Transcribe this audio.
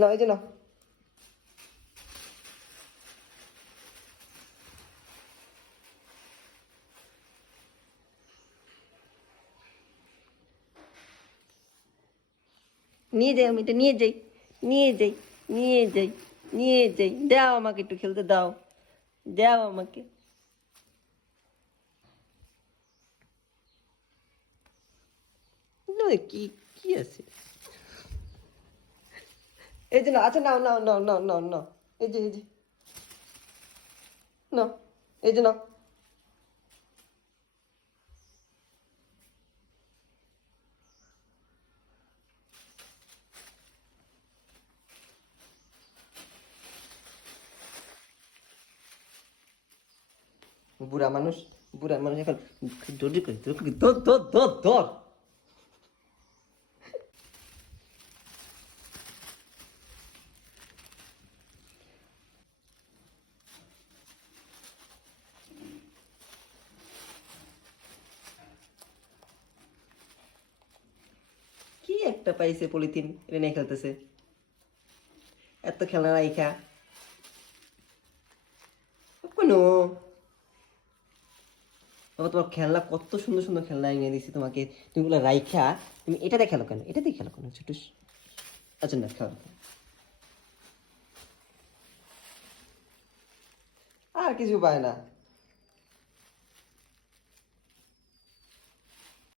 না এই যে না, নিয়ে যাই, আমি এটা নিয়ে যাই, নিয়ে যাই, নিয়ে যাই, নিয়ে যাই, দাও আমাকে একটু খেলতে দাও, দাও আমাকে। না, কি কি আছে? এই যে না, আচ্ছা নাও নাও নাও নাও নাও নাও, এই যে নাও, এই যে নাও। বুড়া মানুষ, বুড়া মানুষ এখন জোরে করে ধর ধর ধর ধর। কি একটা পাইছে পলিথিন, এটা নিয়ে খেলতেছে, এত খেলনা রাইখা কোনো। বাবা তোমার খেলনা কত সুন্দর সুন্দর খেলনা এনে দিছি তোমাকে, তুমি বলে রাইখা তুমি এটাতে খেলো কেন, এটাতে খেলো কেন ছোট। আচ্ছা না খেলো, আর কিছু পায় না।